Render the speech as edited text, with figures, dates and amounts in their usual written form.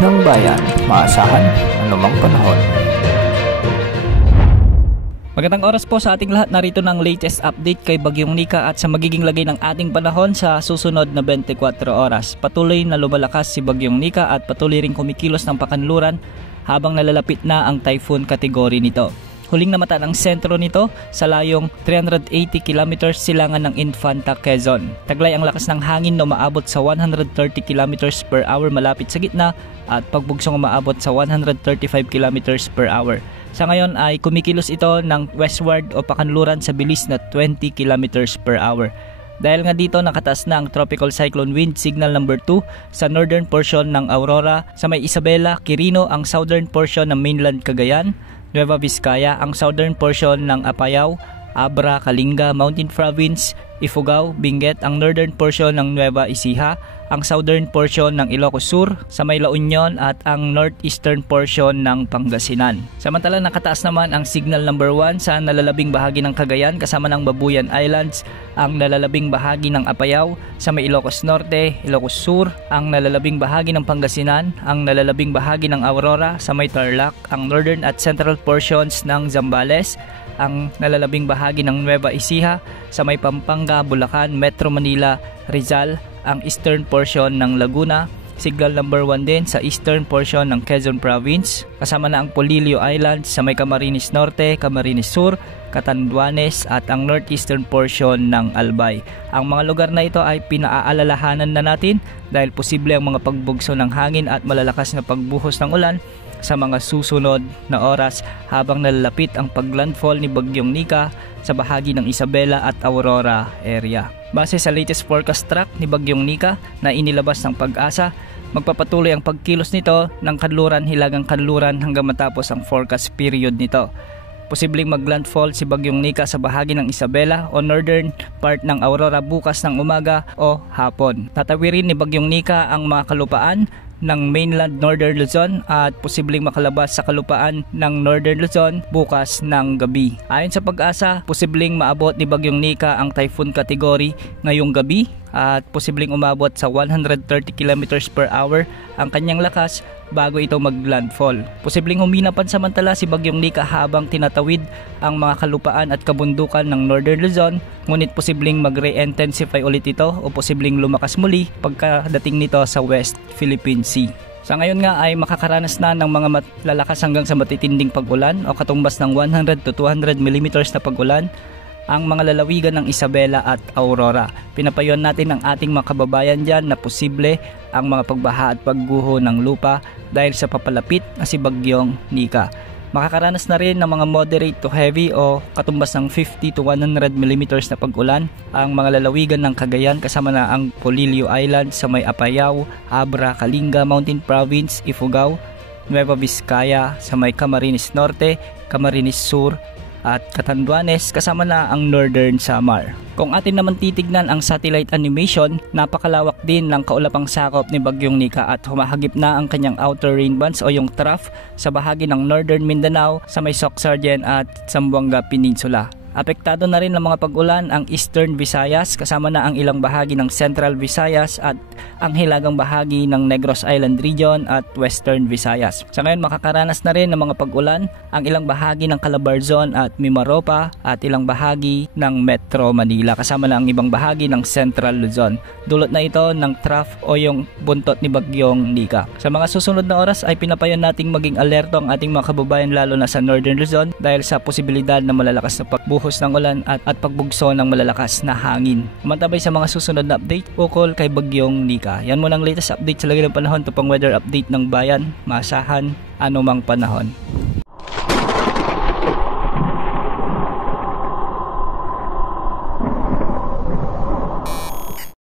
ng bayan, maasahan anumang panahon. Magandang oras po sa ating lahat. Narito ng latest update kay Bagyong Nika at sa magiging lagay ng ating panahon sa susunod na 24 oras. Patuloy na lumalakas si Bagyong Nika at patuloy ring kumikilos ng pakanluran habang nalalapit na ang typhoon category nito. Huling namata ng sentro nito sa layong 380 km silangan ng Infanta, Quezon. Taglay ang lakas ng hangin na umaabot sa 130 km per hour malapit sa gitna at pagbugsong umaabot sa 135 km per hour. Sa ngayon ay kumikilos ito ng westward o pakanluran sa bilis na 20 km per hour. Dahil nga dito nakataas na ang Tropical Cyclone Wind Signal number 2 sa northern portion ng Aurora, sa may Isabela, Quirino ang southern portion ng mainland Cagayan, Nueva Vizcaya ang southern portion ng Apayao, Abra, Kalinga, Mountain Province, Ifugao, Benguet ang northern portion ng Nueva Ecija, ang southern portion ng Ilocos Sur, sa may La Union at ang northeastern portion ng Pangasinan. Samantala nakataas naman ang signal number 1 sa nalalabing bahagi ng Cagayan kasama ng Babuyan Islands, ang nalalabing bahagi ng Apayao, sa may Ilocos Norte, Ilocos Sur, ang nalalabing bahagi ng Pangasinan, ang nalalabing bahagi ng Aurora, sa may Tarlac, ang northern at central portions ng Zambales, ang nalalabing bahagi ng Nueva Ecija, sa may Pampanga, Bulacan, Metro Manila, Rizal, ang eastern portion ng Laguna, signal number 1 din sa eastern portion ng Quezon Province, kasama na ang Polillo Islands sa may Camarines Norte, Camarines Sur, Catanduanes at ang northeastern portion ng Albay. Ang mga lugar na ito ay pinaaalalahanan na natin dahil posible ang mga pagbugso ng hangin at malalakas na pagbuhos ng ulan sa mga susunod na oras habang nalalapit ang paglandfall ni Bagyong Nika sa bahagi ng Isabela at Aurora area. Base sa latest forecast track ni Bagyong Nika na inilabas ng Pag-asa, magpapatuloy ang pagkilos nito ng kanluran hilagang kanluran hanggang matapos ang forecast period nito. Posibleng maglandfall si Bagyong Nika sa bahagi ng Isabela o northern part ng Aurora bukas ng umaga o hapon. Tatawirin ni Bagyong Nika ang mga kalupaan ng mainland Northern Luzon at posibleng makalabas sa kalupaan ng Northern Luzon bukas ng gabi. Ayon sa Pag-asa, posibleng maabot ni Bagyong Nika ang typhoon category ngayong gabi at posibleng umabot sa 130 km per hour ang kanyang lakas bago ito maglandfall. Posibleng humina pansamantala si Bagyong Nika habang tinatawid ang mga kalupaan at kabundukan ng Northern Luzon, ngunit posibleng mag-re-intensify ulit ito o posibleng lumakas muli pagkadating nito sa West Philippine Sea. Sa ngayon nga ay makakaranas na ng mga malalakas hanggang sa matitinding pag-ulan o katumbas ng 100 to 200 mm na pag-ulan ang mga lalawigan ng Isabela at Aurora. Pinapayuhan natin ang ating mga kababayan dyan na posible ang mga pagbaha at pagguho ng lupa dahil sa papalapit na si Bagyong Nika. Makakaranas na rin ng mga moderate to heavy o katumbas ng 50 to 100 mm na pag-ulan ang mga lalawigan ng Cagayan kasama na ang Polillo Islands sa may Apayao, Abra, Kalinga, Mountain Province, Ifugao, Nueva Vizcaya sa may Camarines Norte, Camarines Sur at Catanduanes kasama na ang Northern Samar. Kung atin naman titignan ang satellite animation, napakalawak din ng kaulapang sakop ni Bagyong Nika at humahagip na ang kanyang outer rain bands o yung trough sa bahagi ng Northern Mindanao sa may Socsargen at Zamboanga Peninsula. Apektado na rin ng mga pag-ulan ang Eastern Visayas kasama na ang ilang bahagi ng Central Visayas at ang hilagang bahagi ng Negros Island Region at Western Visayas. Sa ngayon makakaranas na rin ng mga pag-ulan ang ilang bahagi ng Calabarzon at Mimaropa at ilang bahagi ng Metro Manila kasama na ang ibang bahagi ng Central Luzon. Dulot na ito ng trough o yung buntot ni Bagyong Nika. Sa mga susunod na oras ay pinapayon nating maging alerto ang ating mga kababayan lalo na sa Northern Luzon dahil sa posibilidad na malalakas na pagbuhos ng ulan at pagbugso ng malalakas na hangin. Mantabay sa mga susunod na update ukol kay Bagyong Nika. Yan muna ang latest update sa lagay ng panahon, tupang weather update ng bayan, maasahan anumang panahon.